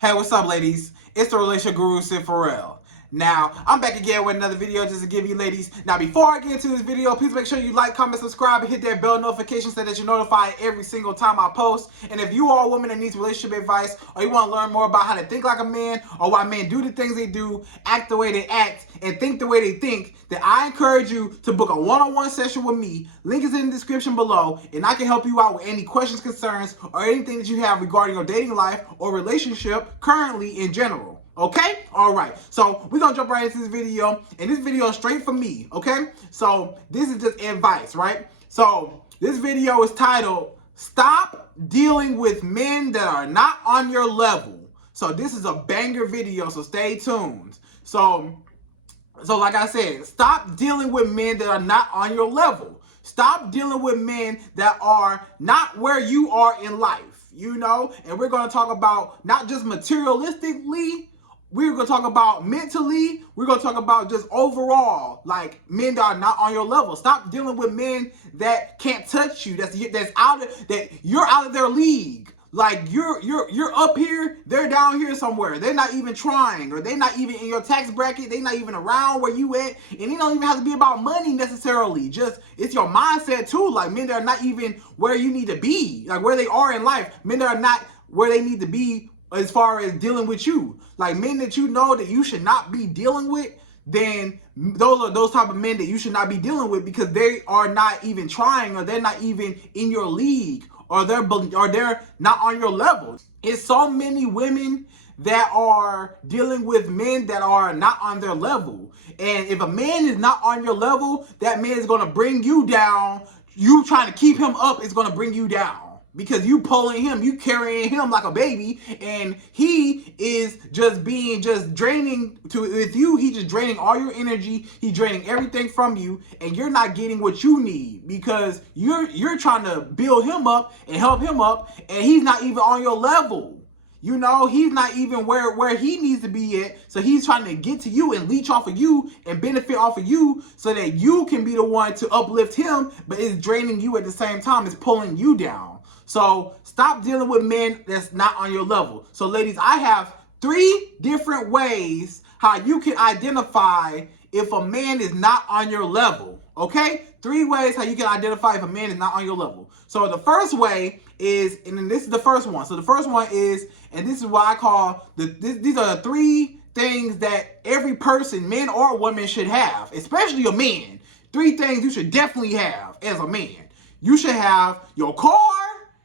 Hey, what's up, ladies? It's the relationship guru, Sydd Ferrell. Now, I'm back again with another video just to give you ladies. Now, before I get into this video, please make sure you like, comment, subscribe, and hit that bell notification so that you're notified every single time I post. And if you are a woman that needs relationship advice, or you want to learn more about how to think like a man, or why men do the things they do, act the way they act, and think the way they think, then I encourage you to book a one-on-one session with me. Link is in the description below, and I can help you out with any questions, concerns, or anything that you have regarding your dating life or relationship currently in general. Okay? Alright. So we're gonna jump right into this video. And this video is straight for me. Okay? So this is just advice, right? So this video is titled, Stop Dealing with Men That Are Not on Your Level. So this is a banger video, so stay tuned. So like I said, stop dealing with men that are not on your level. Stop dealing with men that are not where you are in life, you know? And we're going to talk about not just materialistically, we're going to talk about mentally, we're going to talk about just overall, like men that are not on your level. Stop dealing with men that can't touch you, that you're out of their league. Like you're up here, they're down here somewhere. They're not even trying, or they're not even in your tax bracket. They're not even around where you at, and it don't even have to be about money necessarily. Just it's your mindset too. Like men that are not even where you need to be, like where they are in life. Men that are not where they need to be as far as dealing with you. Like men that you know that you should not be dealing with. Then those are those type of men that you should not be dealing with, because they are not even trying, or they're not even in your league, or they're not on your level. It's so many women that are dealing with men that are not on their level. And if a man is not on your level, that man is going to bring you down. You trying to keep him up is going to bring you down. Because you pulling him, you carrying him like a baby, and he is just draining with you. He's just draining all your energy. He's draining everything from you, and you're not getting what you need because you're trying to build him up and help him up, and he's not even on your level. You know, he's not even where he needs to be at. So he's trying to get to you and leech off of you and benefit off of you so that you can be the one to uplift him, but it's draining you at the same time. It's pulling you down. So stop dealing with men that's not on your level. So ladies, I have 3 different ways how you can identify if a man is not on your level. Okay? 3 ways how you can identify if a man is not on your level. So the first way is, and then this is the first one. So the first one is, and this is what I call, these are the 3 things that every person, man or woman, should have, especially a man. 3 things you should definitely have as a man. You should have your car,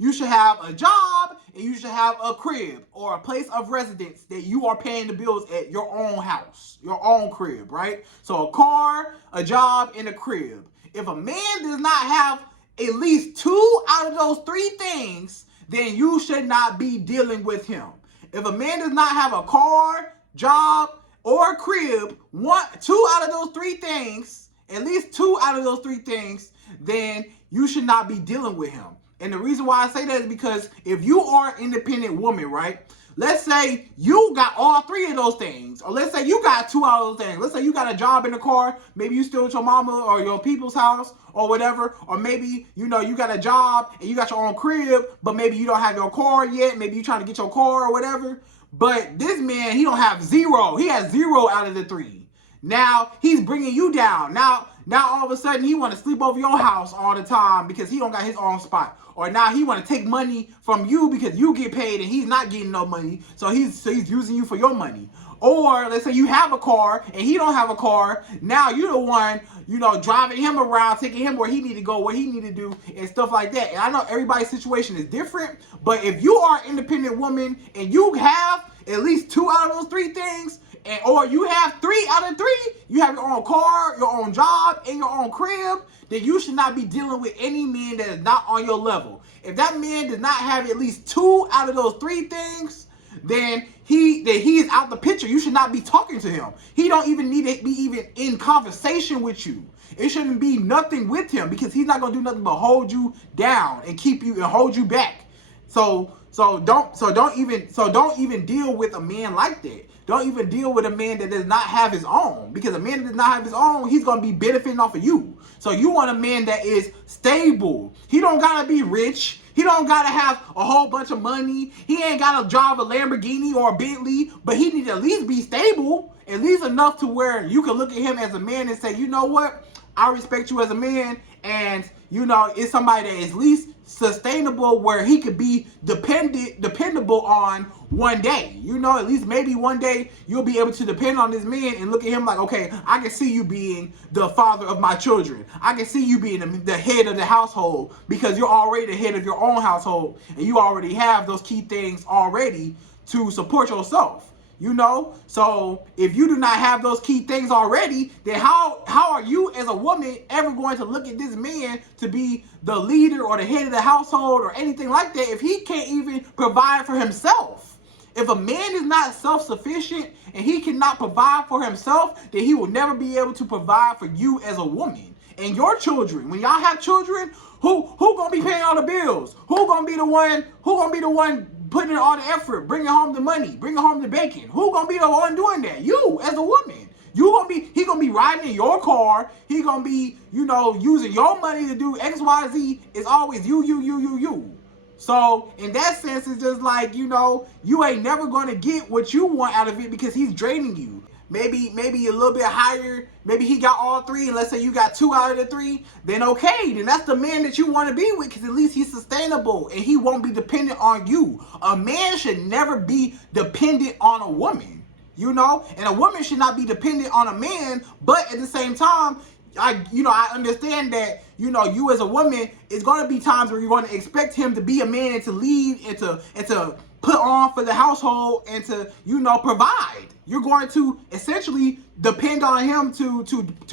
you should have a job, and you should have a crib or a place of residence that you are paying the bills at your own house, your own crib, right? So a car, a job, and a crib. If a man does not have at least 2 out of those 3 things, then you should not be dealing with him. If a man does not have a car, job, or a crib, 2 out of those 3 things, at least 2 out of those 3 things, then you should not be dealing with him. And the reason why I say that is because if you are an independent woman, right? Let's say you got all 3 of those things. Or let's say you got 2 out of those things. Let's say you got a job in the car. Maybe you still at your mama or your people's house or whatever. Or maybe, you know, you got a job and you got your own crib, but maybe you don't have your car yet. Maybe you're trying to get your car or whatever. But this man, he don't have 0. He has 0 out of the 3. Now, he's bringing you down. Now all of a sudden, he want to sleep over your house all the time because he don't got his own spot. Or now he want to take money from you because you get paid and he's not getting no money. So he's using you for your money. Or let's say you have a car and he don't have a car. Now you're the one, you know, driving him around, taking him where he need to go, what he need to do, and stuff like that. And I know everybody's situation is different, but if you are an independent woman and you have at least 2 out of those 3 things, or you have 3 out of 3, you have your own car, your own job, and your own crib, then you should not be dealing with any man that is not on your level. If that man does not have at least 2 out of those 3 things, then he is out the picture. You should not be talking to him. He don't even need to be even in conversation with you. It shouldn't be nothing with him because he's not gonna do nothing but hold you down and keep you and hold you back. So don't even deal with a man like that. Don't even deal with a man that does not have his own, because a man that does not have his own, he's going to be benefiting off of you. So you want a man that is stable. He don't got to be rich. He don't gotta have a whole bunch of money. He ain't gotta drive a Lamborghini or a Bentley, but he need to at least be stable, at least enough to where you can look at him as a man and say, you know what? I respect you as a man, and you know, it's somebody that is at least sustainable where he could be dependable on one day. You know, at least maybe one day you'll be able to depend on this man and look at him like, okay, I can see you being the father of my children. I can see you being the head of the household because you're already the head of your own household and you already have those key things already to support yourself. You know, so if you do not have those key things already, then how are you as a woman ever going to look at this man to be the leader or the head of the household or anything like that if he can't even provide for himself? If a man is not self-sufficient and he cannot provide for himself, then he will never be able to provide for you as a woman and your children. When y'all have children, who gonna be paying all the bills? Who gonna be the one putting in all the effort, bringing home the money, bringing home the bacon? Who gonna be the one doing that? You as a woman. He gonna be riding in your car. He gonna be, you know, using your money to do X, Y, Z. It's always you. So in that sense, it's just like, you know, you ain't never gonna get what you want out of it because he's draining you. Maybe a little bit higher. Maybe he got all three, and let's say you got 2 out of the 3. Then okay, then that's the man that you want to be with, because at least he's sustainable and he won't be dependent on you. A man should never be dependent on a woman, you know, and a woman should not be dependent on a man. But at the same time, I understand that, you know, you as a woman, it's going to be times where you're going to expect him to be a man and to lead and to put on for the household and to, you know, provide. You're going to essentially depend on him to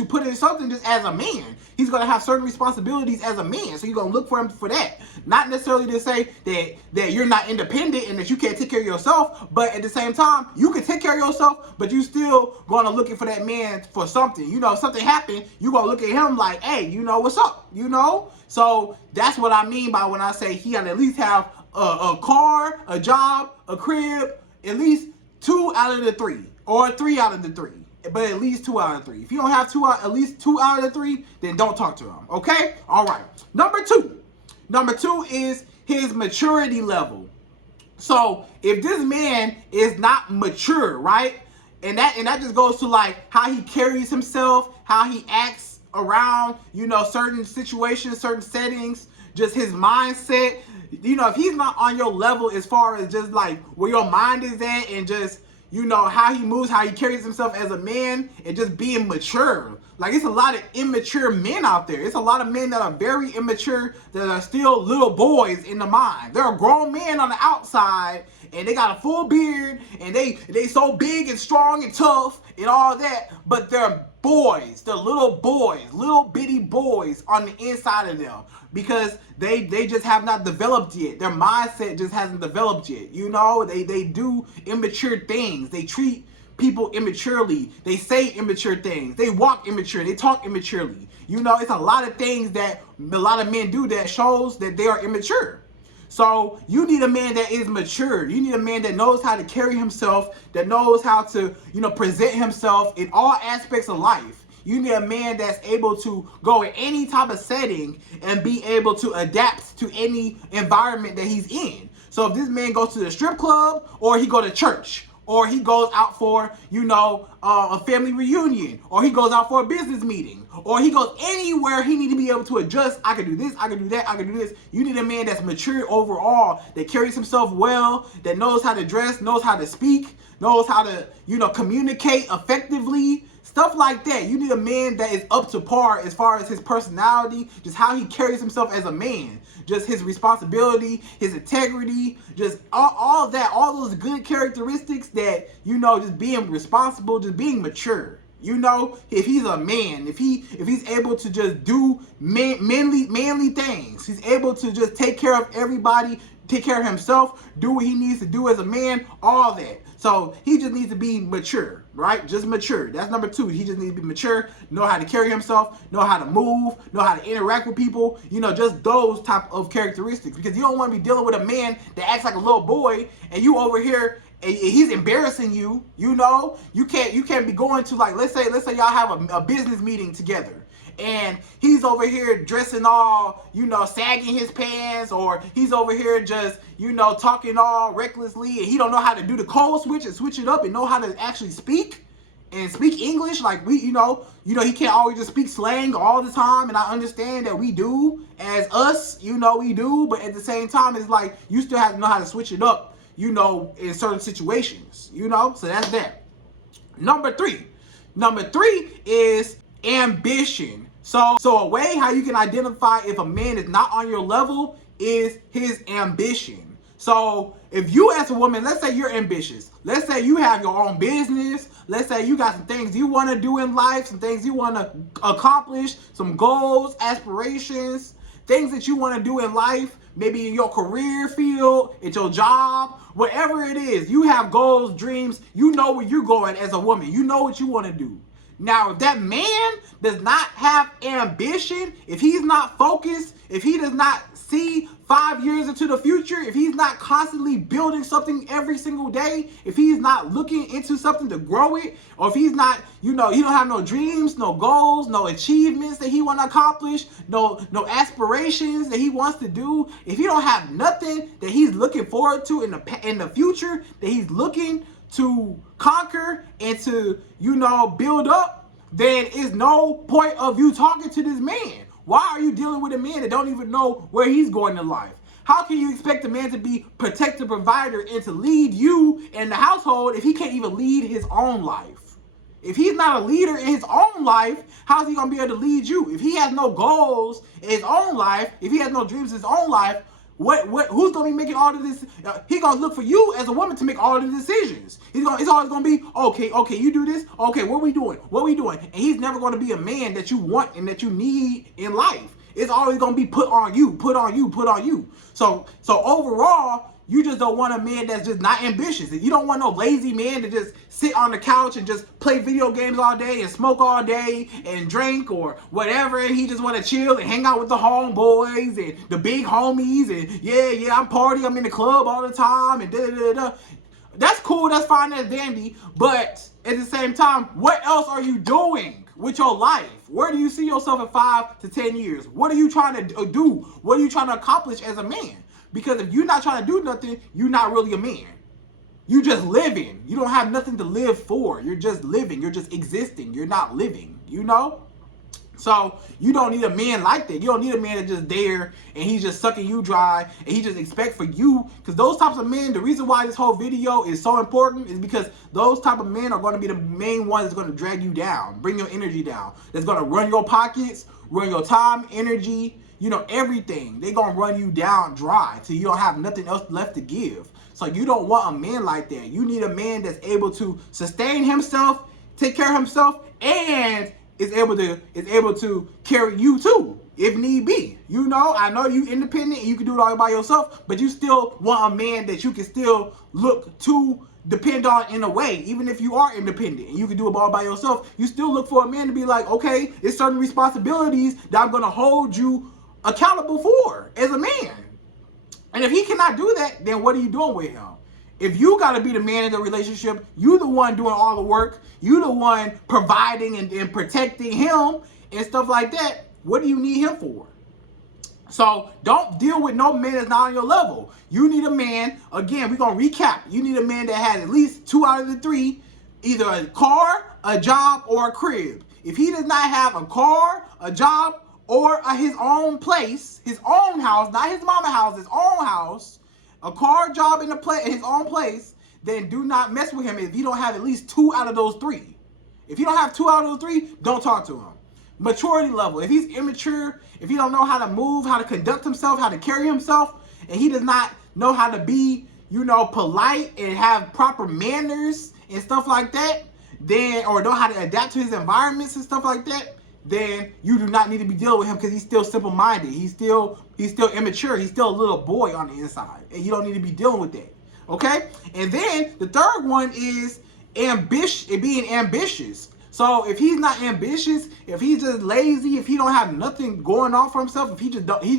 put in something just as a man. He's going to have certain responsibilities as a man. So you're going to look for him for that. Not necessarily to say that you're not independent and that you can't take care of yourself. But at the same time, you can take care of yourself, but you still going to looking for that man for something. You know, if something happened, you're going to look at him like, hey, you know, what's up? You know? So that's what I mean by when I say he got to at least have a car, a job, a crib, at least 2 out of the 3, or 3 out of the 3, but at least 2 out of 3. If you don't have at least 2 out of the 3, then don't talk to him. Okay? All right. Number two is his maturity level. So if this man is not mature, right, and that just goes to like how he carries himself, how he acts around, you know, certain situations, certain settings, just his mindset. You know, if he's not on your level as far as just like where your mind is at and just, you know, how he moves, how he carries himself as a man and just being mature. Like, it's a lot of immature men out there. It's a lot of men that are very immature, that are still little boys in the mind. They're a grown man on the outside and they got a full beard and they so big and strong and tough and all that, but they're boys. They're little boys, little bitty boys on the inside of them, because they just have not developed yet. Their mindset just hasn't developed yet. You know, they do immature things. They treat people immaturely. They say immature things. They walk immature. They talk immaturely. You know, it's a lot of things that a lot of men do that shows that they are immature. So you need a man that is mature. You need a man that knows how to carry himself, that knows how to, you know, present himself in all aspects of life. You need a man that's able to go in any type of setting and be able to adapt to any environment that he's in. So if this man goes to the strip club, or he go to church, or he goes out for, you know, a family reunion, or he goes out for a business meeting, or he goes anywhere, he need to be able to adjust. I can do this, I can do that, I can do this. You need a man that's mature overall, that carries himself well, that knows how to dress, knows how to speak, knows how to, you know, communicate effectively. Stuff like that. You need a man that is up to par as far as his personality, just how he carries himself as a man, just his responsibility, his integrity, just all of that, all those good characteristics that, you know, just being responsible, just being mature. You know, if he's a man, if he's able to just do manly things, he's able to just take care of everybody, take care of himself, do what he needs to do as a man, all that. So he just needs to be mature, right? Just mature. That's number 2. He just needs to be mature, know how to carry himself, know how to move, know how to interact with people, you know, just those type of characteristics. Because you don't want to be dealing with a man that acts like a little boy and you over here and he's embarrassing you. You know, you can't be going to, like, let's say y'all have a business meeting together. and he's over here dressing all, you know, sagging his pants, or he's over here just, you know, talking all recklessly, and he don't know how to do the code switch and switch it up and know how to actually speak and speak English. Like, we, you know, he can't always just speak slang all the time, and I understand that we do, as us, you know, we do, but at the same time, it's like, you still have to know how to switch it up, you know, in certain situations, you know, so that's that. Number three is ambition. So a way how you can identify if a man is not on your level is his ambition. So if you as a woman, let's say you're ambitious, let's say you have your own business, let's say you got some things you want to do in life, some things you want to accomplish, some goals, aspirations, things that you want to do in life, maybe in your career field, at your job, whatever it is, you have goals, dreams, you know where you're going as a woman, you know what you want to do. Now, if that man does not have ambition, if he's not focused, if he does not see 5 years into the future, if he's not constantly building something every single day, if he's not looking into something to grow it, or if he's not, you know, he don't have no dreams, no goals, no achievements that he want to accomplish, no aspirations that he wants to do, if he don't have nothing that he's looking forward to in the future, that he's looking to conquer and to, you know, build up, then it's no point of you talking to this man. Why are you dealing with a man that don't even know where he's going in life? How can you expect a man to be protector, provider, and to lead you in the household if he can't even lead his own life? If he's not a leader in his own life, how's he going to be able to lead you? If he has no goals in his own life, if he has no dreams in his own life, who's gonna be making all of this? He gonna look for you as a woman to make all of the decisions. It's always gonna be, okay, you do this. Okay, what we doing? And he's never gonna be a man that you want and that you need in life. It's always gonna be put on you. So overall, you just don't want a man that's just not ambitious. You don't want no lazy man to just sit on the couch and just play video games all day and smoke all day and drink or whatever. And he just want to chill and hang out with the homeboys and the big homies. And yeah, I'm partying. I'm in the club all the time and da-da-da-da. That's cool. That's fine. That's dandy. But at the same time, what else are you doing with your life? Where do you see yourself in 5 to 10 years? What are you trying to do? What are you trying to accomplish as a man? Because if you're not trying to do nothing, you're not really a man. You just living. You don't have nothing to live for. You're just living. You're just existing. You're not living, you know? So you don't need a man like that. You don't need a man that's just there and he's just sucking you dry and he just expect for you. Because those types of men, the reason why this whole video is so important is because those type of men are going to be the main ones that's going to drag you down, bring your energy down. That's going to run your pockets, run your time, energy, you know, everything. They're going to run you down dry till you don't have nothing else left to give. So you don't want a man like that. You need a man that's able to sustain himself, take care of himself, and is able to carry you too, if need be. You know, I know you independent and you can do it all by yourself, but you still want a man that you can still look to depend on in a way. Even if you are independent and you can do it all by yourself, you still look for a man to be like, okay, there's certain responsibilities that I'm going to hold you accountable for as a man. And if he cannot do that, then what are you doing with him? If you got to be the man in the relationship, you the one doing all the work, you the one providing and protecting him and stuff like that, what do you need him for? So don't deal with no man that's not on your level. You need a man, again, we're going to recap. You need a man that has at least 2 out of the 3, either a car, a job, or a crib. If he does not have a car, a job, or his own place, his own house, not his mama house, his own house, a car, job, in his own place, then do not mess with him if you don't have at least 2 out of those 3. If you don't have 2 out of those 3, don't talk to him. Maturity level. If he's immature, if he don't know how to move, how to conduct himself, how to carry himself, and he does not know how to be, you know, polite and have proper manners and stuff like that, then, or know how to adapt to his environments and stuff like that, then you do not need to be dealing with him because he's still simple-minded. He's still immature. He's still a little boy on the inside. And you don't need to be dealing with that. Okay? And then the third one is being ambitious. So if he's not ambitious, if he's just lazy, if he don't have nothing going on for himself, if he's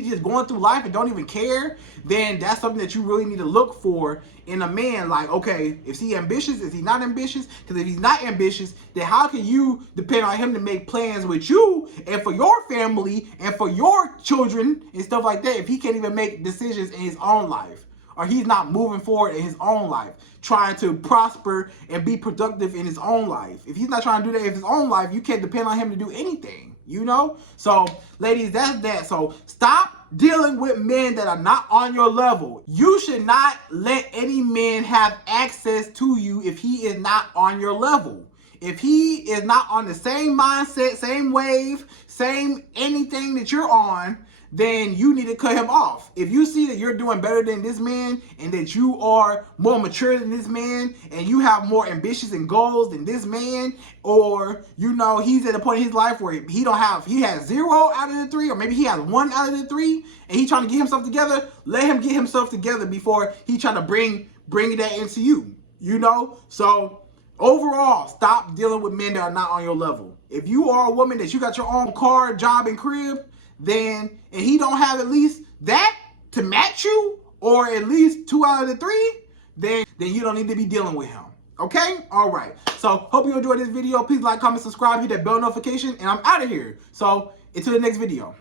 just going through life and don't even care, then that's something that you really need to look for in a man. Like, okay, is he ambitious? Is he not ambitious? Because if he's not ambitious, then how can you depend on him to make plans with you and for your family and for your children and stuff like that if he can't even make decisions in his own life? Or he's not moving forward in his own life, trying to prosper and be productive in his own life. If he's not trying to do that in his own life, you can't depend on him to do anything, you know? So, ladies, that's that. So, stop dealing with men that are not on your level. You should not let any man have access to you if he is not on your level. If he is not on the same mindset, same wave, same anything that you're on, then you need to cut him off. If you see that you're doing better than this man and that you are more mature than this man and you have more ambitions and goals than this man, or you know he's at a point in his life where he has 0 out of the 3, or maybe he has 1 out of the 3 and he's trying to get himself together, let him get himself together before he trying to bring that into you, you know? So overall, stop dealing with men that are not on your level. If you are a woman that you got your own car, job, and crib, then, and he don't have at least that to match you, or at least 2 out of the 3, then you don't need to be dealing with him. Okay? All right. So, hope you enjoyed this video. Please like, comment, subscribe, hit that bell notification, and I'm out of here. So, until the next video.